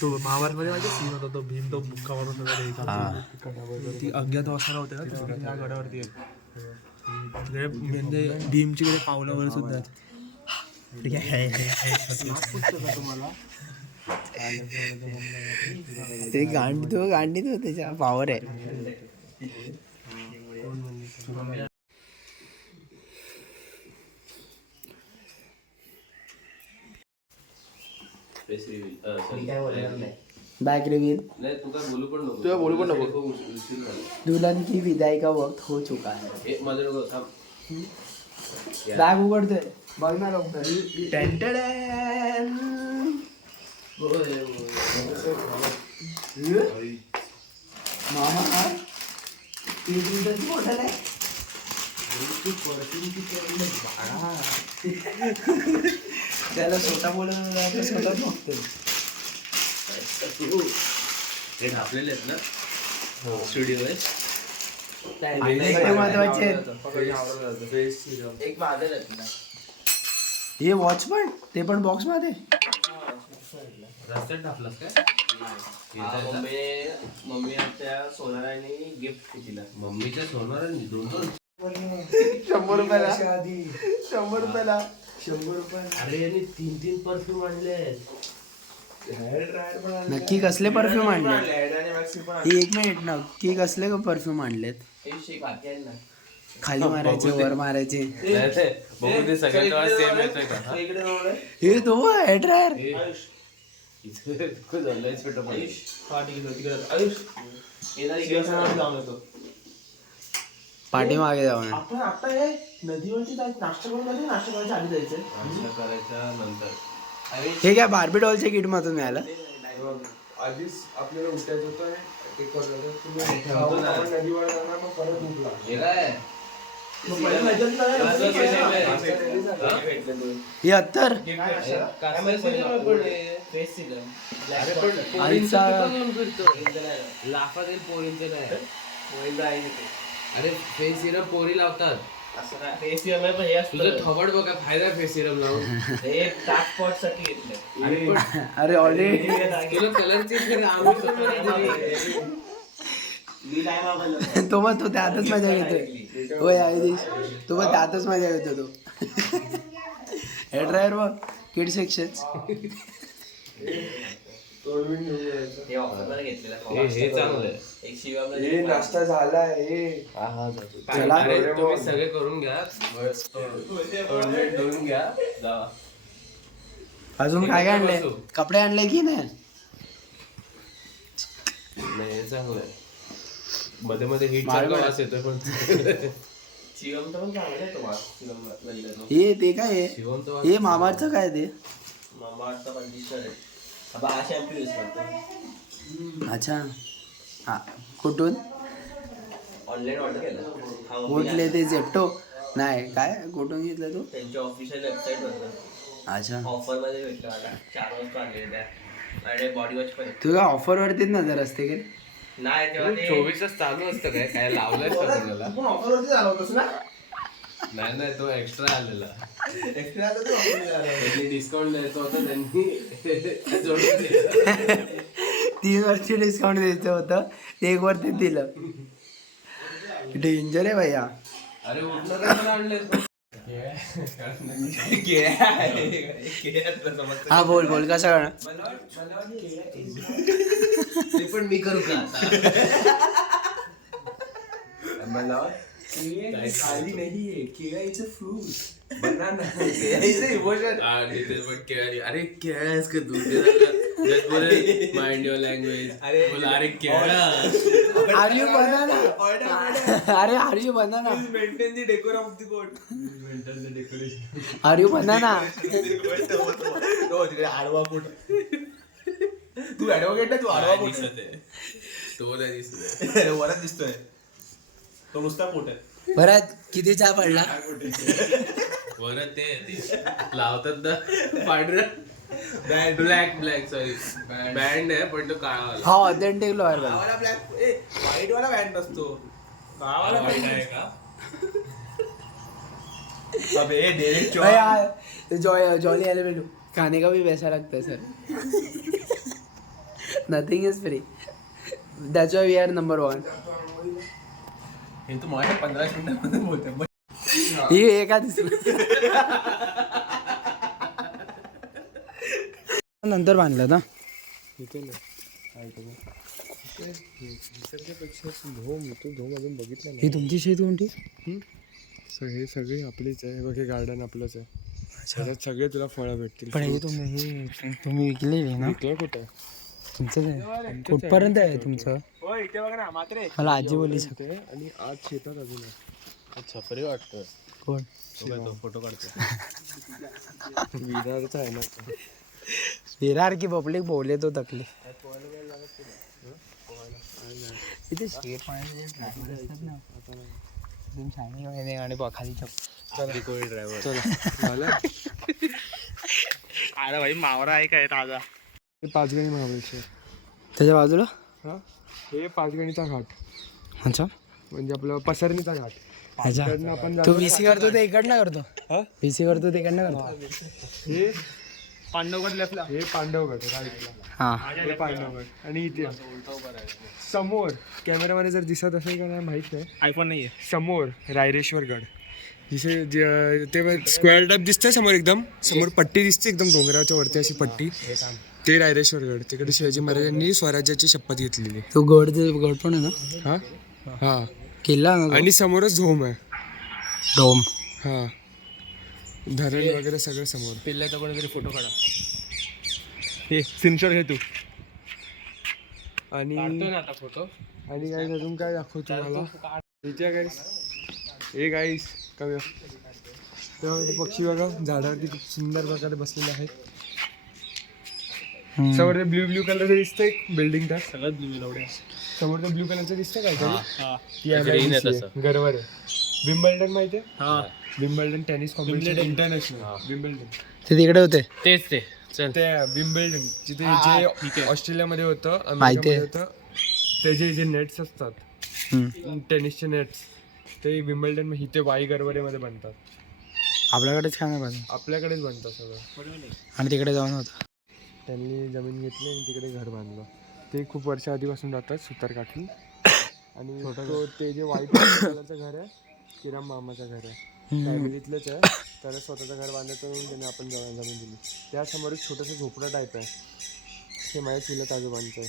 तो महाभारत मध्ये माहिती सीन होता तो भीम तो मुक्का मारून ती अज्ञात वासना होते ना त्या गडावरती म्हणजे भीमची कडे पावलावर सुद्धा तुम्हाला ते गांडीतो त्याच्या पावर आहे. बॅक रिव्हील दुल्हन की विदाई का वक्त हो चुका है. बॅग उघडतोय बघ ना लवकर. मामा बॉटल आहे. त्याला स्वतः बोलत स्वतः बघतोय. हे ढापलेले आहेत ना स्टुडिओ महत्वाचे आहेत. एक बादल आहेत ना हे वॉच पण ते पण बॉक्स मध्ये रस्त्यात ढापलास काय? मम्मी त्या सोनाराने गिफ्ट दिला. मम्मीच्या सोनाराने 100 रुपयाला 100 रुपयाला 100 रुपये. अरे यांनी 3 परफ्यूम आणले आहेत. नक्की कसले परफ्यूम आणले? एक मिनिट नक्की कसले परफ्यूम आणलेत? खाली मारायचे वर मारायचे बघू ते सगळ्यांना सेम येतोय का? हे तो हेड ड्रायर पाठी मागे जाऊन आपण आता हे नदीवरती नाश्ता करून नाश्ता करायच्या आधी जायचं करायच्या नंतर. हे काय बार्बी डॉलच्या किट मधून मिळालं. आधीच आपल्याला उठायचं होतं ते नदीवर जाणार मग परत उठला हे अत्तर लाफातील पोरींचं नाही. अरे फेस सिरम पोरी लावतात. तुझं थोबड बघा फायदा फेस सिरम लावून. अरे ऑलरेडी तुला कलरची तो मग तो त्यातच मजा घेतोय. होय आयुधेश तो मग त्यातच मजा घेतो तो. हेड ड्रायर बघ किड सेक्शन हे चांगलं नाश्ता झालाय. तुम्ही सगळे करून घ्या अजून काय काय आणलंय? कपडे आणले की नाही? हे चांगलं आहे. मध्ये मध्ये हीट वास येतोय पण हे ते काय आहे? हे मामाचं काय ते? अच्छा हा कुठून ऑनलाईन ऑर्डर केलं. कुठले ते झेप्टो नाही काय कुठून घेतलं तू? त्यांच्या ऑफिशियल वेबसाईट होतं. अच्छा ऑफर मध्ये भेटलं मला 4 वाजता आणलेलं त्या आणि बॉडी वॉश पण. तुझ्या ऑफर वरतीच नजर असते का? नाही तेव्हा 24 तास चालू असतं काय काय लावलंय का तुम्हाला? पण ऑफर वरती झाला होतास ना? नाही तो एक्स्ट्रा आलेला. त्यांनी डिस्काउंट द्यायचं होतं त्यांनी जोडून दिलं. 3 वर्ष डिस्काउंट द्यायचं होतं ते 1 वरती दिलं. डेंजर आहे भैया. अरे उठलं आणले. हा बोल कसा कळणार? ते पण मी करू का खाली नाहीये केळा is a fruit. Banana emotion. अरे केळास का तू? Mind your language. अरे केळा. Are you banana? अरे are you banana? Maintain the decor of the boat. Are you banana? तिकडे आडवा बोट. तू ऍडव्होकेट ना? तू आडवा बोट तो नाही दिसत. वरात दिसतोय तो नुसता पोट आहे. परत किती चहा पडला? वरत ते लावतात ना पांढरं ब्लॅक सॉरी बँड आहे पण तो काळा हा ऑथेंटिक लॉयर गावाला ब्लॅक व्हाईट वाला बँड असतो. गावाला वाला आहे का? भाई यार जॉली एलिमेंट खाने का भी पैसा लगता है sir. Nothing is free. That's why we are number 1. हे तू माझ्या 15 मिनिटांमध्ये बोलतोय. ही एका नंतर बांधलं ना इथे निसर्गापेक्षा धोम अजून बघितलं ही तुमची शेत कोणती? हे सगळे आपलीच आहे. बघ हे गार्डन आपलंच आहे. त्याच्यात सगळे तुला फळं भेटतील. पण हे तुम्ही विकलेली ना? विकलं कुठं? तुमचंच आहे. कुठपर्यंत आहे तुमचं? मला आजी बोलली शकते. आणि आज शेतात अजून आहे. अच्छा परी वाटतं. कोण? फोटो काढतो. विरारचा आहे ना. विरार की पब्लिक बोले तो तकली. इथे स्टेट पाण्याचे ड्रायव्हर असतात ना, एकदम शायनिंग वगैरे आणि खाली कोळी ड्रायव्हर. झालं. अरे भाई मावरा आहे काय ताजा. हे पाचगणी महाबळेश्वर. त्याच्या बाजूला हा हे पाचगणीचा घाट. अच्छा म्हणजे आपलं पसरणीचा घाट. अच्छा आपण तू VC करतो ते इकडनं करतो. हा VC करतो ते इकडनं करतो. हे पांडवगड लेफ्टला. हे पांडवगड राईटला. हां हे पांडवगड. आणि इथे समोर कॅमेरामध्ये जर दिसत असेल का नाही माहित नाही. आयफोन नाहीये. समोर रायरेश्वर गड. जिथे ते स्क्वेअर टाईप दिसतंय समोर. एकदम समोर पट्टी दिसते एकदम डोंगराच्या वरती अशी पट्टी. ते रायरेश्वर गड. तिकडे शिवाजी महाराजांनी स्वराज्याची शपथ घेतलेली. तो गड पण आहे ना. हा हा किल्ला ना. आणि समोरच झोम आहे. डोम. हा धरण वगैरे सगळं समोर. पिल्ल्याचा कोणीतरी फोटो काढा. हे सिनशॉट घे तू. आणि काढतो ना आता फोटो. आणि काय अजून काय दाखवतो तुम्हाला. इथे गाईस हे गाईस कमी तेव्हा ते पक्षी बघा झाडावरती खूप सुंदर प्रकारे बसलेले आहेत. समोर ते ब्ल्यू कलरचं दिसतंय बिल्डिंग. त्या सगळ्यात ब्लू लावड्या. समोर ते ब्ल्यू कलरचं दिसतं काय ती तसं. गरवर आहे. विम्बल्डन माहिती आहे. हा Wimbledon tennis competition international. Wimbledon ते तिकडे होते. तेच ते. चल ते विम्बल्डन जिथे जे ऑस्ट्रेलियामध्ये होतं, माहिती आहे. अमेरिकेमध्ये होतं. ते जे नेट्स असतात टेनिसचे नेट्स ते विम्बल्डन इथे वाई गरवरेमध्ये बनतात. आपल्याकडेच काय नाही पाहिजे. आपल्याकडेच बनतात सगळं. आणि तिकडे जाऊन होतं. त्यांनी जमीन घेतली आणि तिकडे घर बांधलं. ते खूप वर्ष आधीपासून राहतात सुतारकाठी. आणि ते जे व्हाईट कलरचं घर आहे किराम मामाचं घर आहे. फॅमिलीतलंच आहे. त्याला स्वतःचं घर बांधायचं म्हणून त्याने आपण जमीन दिली. त्यासमोर एक छोटंसं झोपडं टाईप आहे. ते माझ्या चुलत आजोबांचं आहे.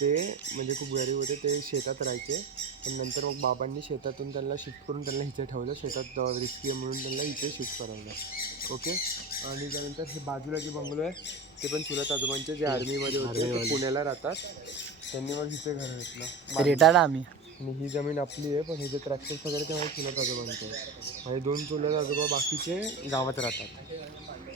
ते म्हणजे खूप गरीब होते. ते शेतात राहायचे. पण नंतर मग बाबांनी शेतातून त्यांना शिफ्ट करून त्यांना इथे ठेवलं. शेतात रिस्की आहे म्हणून त्यांना इथे शिफ्ट करवलं. ओके. आणि त्यानंतर हे बाजूला जे बंगलो आहे ते पण चुलत आजोबांचे जे आर्मीमध्ये होते ते पुण्याला राहतात. त्यांनी मग इथे घर घेतलं. रिटायर्ड आम्ही. आणि ही जमीन आपली आहे. पण हे जे ट्रॅक्टर्स वगैरे ते माझ्या चुलत आजोबांचे आहे. माझे 2 चुलत आजोबा बाकीचे गावात राहतात.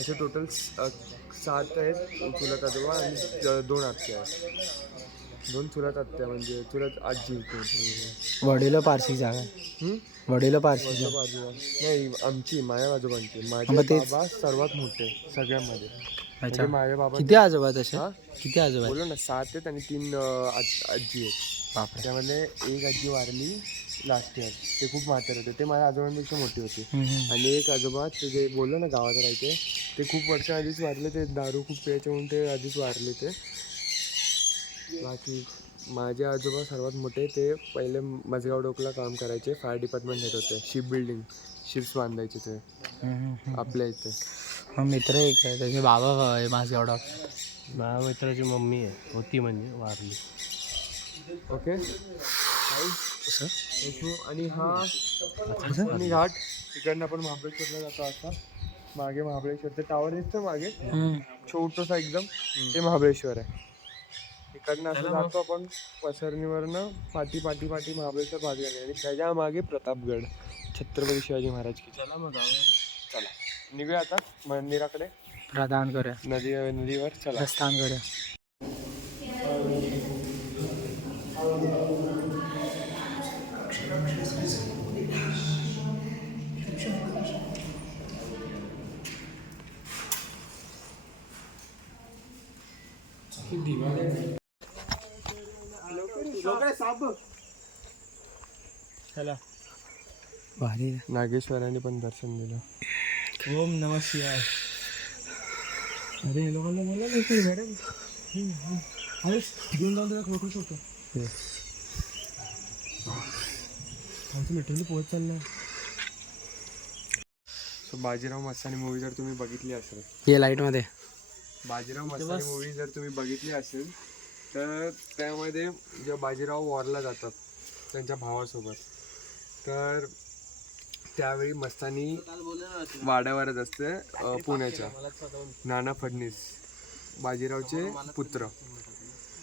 असे टोटल 7 आहेत चुलत आजोबा आणि 2 आत्या आहेत. 2 चुलत आत्या म्हणजे चुलत आजी होती. वडील पारशी जागा. वडील पारशी नाही आमची माझ्या आजोबांची. माझे बाबा सर्वात मोठे सगळ्यामध्ये. अच्छा माझ्या बाबा किती आजोबा तसे. किती आजोबा बोललो ना 7 आहेत आणि 3 आजी आहेत. त्यामध्ये एक आजी वारली लास्ट इयर. ते खूप म्हातारे होते. ते माझ्या आजोबांपेक्षा मोठी होती. आणि एक आजोबा ते जे बोललो ना गावात राहायचे ते खूप वर्ष आधीच वारले. ते दारू खूप प्यायचे म्हणून ते आधीच वारले. ते बाकी माझे आजोबा सर्वात मोठे. ते पहिले मजगाव डोकला काम करायचे. फायर डिपार्टमेंट येत होते. शिप बिल्डिंग शिप्स बांधायचे ते आपल्या इथे. मित्र एक आहे त्याचे बाबा माझ्या एवढा. माझ्या मित्राची मम्मी आहे होती म्हणजे वारली. ओके. आणि हा आणि घाट तिकडनं आपण महाबळेश्वरला जातो. आता मागे महाबळेश्वरचं टावर दिसतं मागे छोटंसं एकदम ते महाबळेश्वर आहे. इकडनं असं जातो आपण पसरणीवरनं पाठी महाबळेश्वर पाचगणी आणि त्याच्या मागे प्रतापगड छत्रपती शिवाजी महाराज की. चला मग चला निघूया आता मंदिराकडे. प्रदान करूया नदीवर चला प्रस्थान करूया. चला भारी. नागेश्वराने पण दर्शन दिलं. ओम नमः शिवाय. अरे हे लोकांना बोला मॅडम अरे घेऊन जाऊन त्याला खरोखर होतं आमचं लिटरली पोहोच चाललंय. सो बाजीराव मस्तानी मूवी जर तुम्ही बघितली असेल, हे लाईटमध्ये बाजीराव मस्तानी मूवी जर तुम्ही बघितली असेल तर त्यामध्ये जेव्हा बाजीराव वॉरला जातात त्यांच्या भावासोबत, तर त्यावेळी मस्तानी वाड्यावरच असते पुण्याच्या. नाना फडणीस बाजीरावचे पुत्र.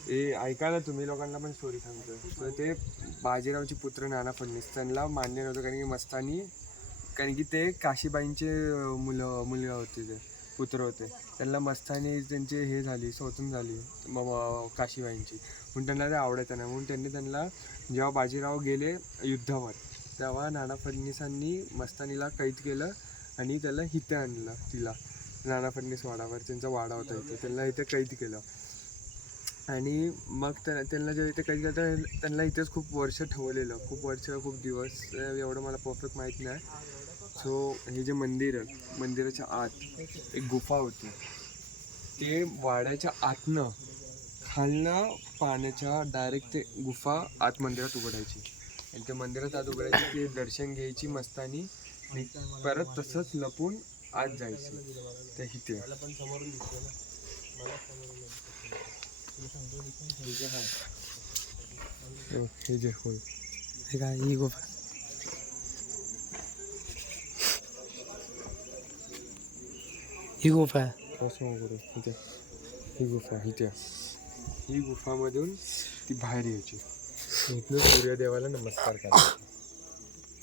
हे ऐकायला तुम्ही लोकांना पण स्टोरी सांगतो. तर ते बाजीरावचे पुत्र नाना फडणीस त्यांना मान्य नव्हतं कारण की ते काशीबाईंचे मुलगा होते, ते पुत्र होते. त्यांना मस्तानी त्यांचे हे झाली स्वतंत्र झाली काशीबाईंची, म्हणून त्यांना ते आवडायचं नाही. म्हणून त्यांना जेव्हा बाजीराव गेले युद्धावर तेव्हा नाना फडणीसांनी मस्तानीला कैद केलं आणि त्याला इथे आणलं. तिला नाना फडणीस वाडावर त्यांचा वाडा होता इथे, त्यांना इथे कैद केलं. आणि मग त्यांना जेव्हा इथे कैद केलं तर त्यांना इथेच खूप वर्ष ठेवलेलं, खूप दिवस, एवढं मला परफेक्ट माहीत नाही. सो हे जे मंदिर आहे, मंदिराच्या आत एक गुफा होती. ते वाड्याच्या आतनं खालनं पाण्याच्या डायरेक्ट ते गुफा आत मंदिरात उघडायची आणि ते मंदिरात आत उघडायची, ते दर्शन घ्यायची मस्तानी, परत तसंच लपून आत जायची. ते इथे हे जे होय हे काय ही गुफा. ही गुफा आहे. कसं वगैरे इथे ही गुफा, ही गुफामधून ती बाहेर यायची. इथनं सूर्यदेवाला नमस्कार करायचा.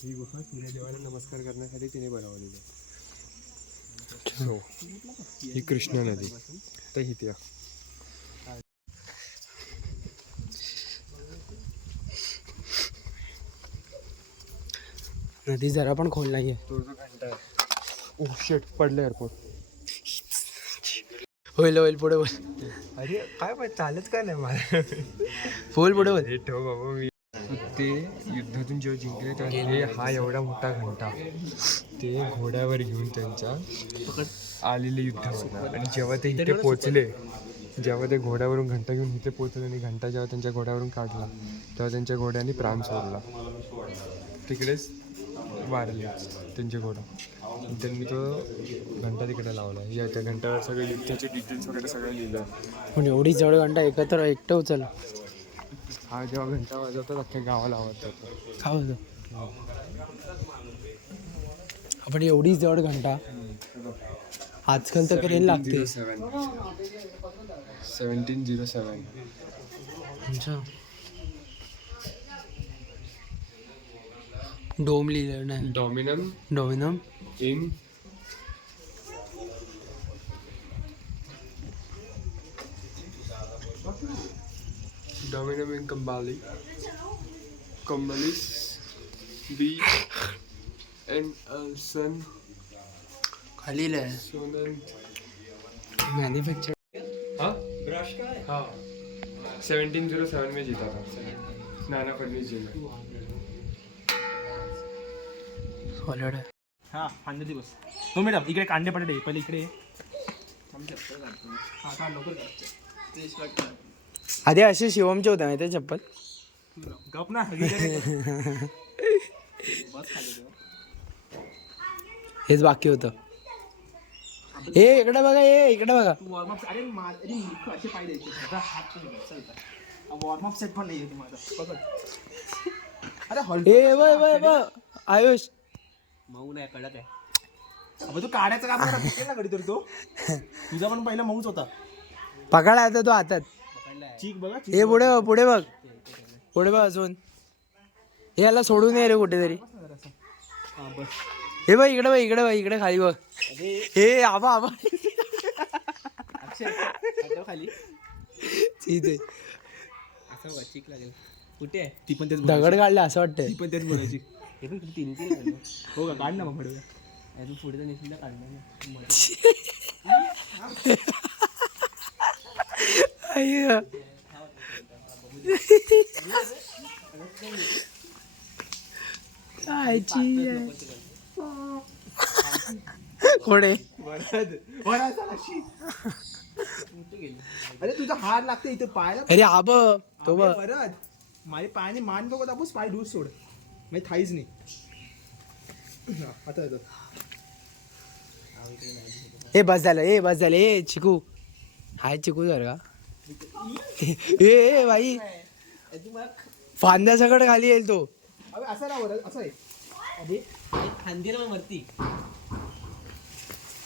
ही गुफा सूर्यदेवाला नमस्कार करण्यासाठी तिने बनवलेली. सो ही कृष्णा नदी. तर इथे नदी जरा पण खोल नाहीये. तो जो घंटा आहे, ओ शेट पडलं एअरपोर्ट. होईल पुढे बोल. अरे काय माहिती चालत काय नाही मला. बोल पुढे बोल. हे ठेव बाबा मी. ते युद्धातून जेव्हा जिंकले तेव्हा हे हा एवढा मोठा घंटा ते घोड्यावर घेऊन त्यांच्या आलेले युद्धावर, आणि जेव्हा ते इथे पोचले, जेव्हा ते घोड्यावरून घंटा घेऊन इथे पोचले आणि घंटा जेव्हा त्यांच्या घोड्यावरून काढला तेव्हा त्यांच्या घोड्याने प्राण सोडला. तिकडेच वारले त्यांचे घोडा. त्यांनी तो घंटा तिकडे लावला. या त्या घंट्यावर सगळे युद्धाचे डिटेल्स वगैरे सगळं लिहिलं. पण एवढी जवळ घंटा एकत्र एकटं उचल. हा जेव्हा घंटा वाजवतात अख्ख्या गावाला आवाज जातो. का होतं आपण एवढी जवळ घंटा आजकाल तर क्रेन लागते. 1707. अच्छा. डोम लिहिलं नाही. डॉमिनम इन कंबाली बी एंड सन खाली लिहिलंय सोनन. मॅन्युफॅक्चर. हाँ 1707 में जीता था नाना फडणीस जी ने. सॉलिड आहे. हा अंडे दिवस 2 मिनिट इकडे कांदे पडले पहिले इकडे. आधी असे शिवमचे होते माहिती आहे चप्पल. गप ना. हेच बाकी होतं. हे इकडे बघा, इकडे बघा. वॉर्मअप. अरे असे पाय द्यायचे हात वॉर्मअप सेट पण नाही तुम्हाला. अरे ए बघ आयुष मऊ नाही कडक आहे. अबे तू काढायचं काम ना कधी तर तो तुझा पण पहिला मऊच होता. पकडा आता तो हातात. चीक बघा. हे पुढे बघ अजून. हे याला सोडून ये रे कुठेतरी. हे बघ इकडे खाली बघ. हे आबा खाली इथे चीक लागेल. कुठे आहे ती पण तेच दगड काढले असं वाटतंय. ती पण तेच बोलायची. हे पण तीन हो का. काढ ना मग अजून पुढे तर निघून काढणार. आयची कोडे अरे तुझा हात लागते इथे पायला अरे आब तो बघ परत माझ्या पायाने मान बघत आपण पाय दूर सोड म्हणजे थाईच नाही आता येतो बस झालं चिकू हाय चिकू जर का भाई फांद्या सकट खाली येईल तो अबे असं ना वर असं आहे अरे खांदीर मग वरती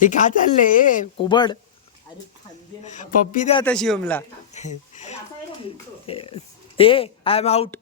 हे काय चाललंय कोबड अरे खांदीर पप्पी दे आता शिवमला आय एम आउट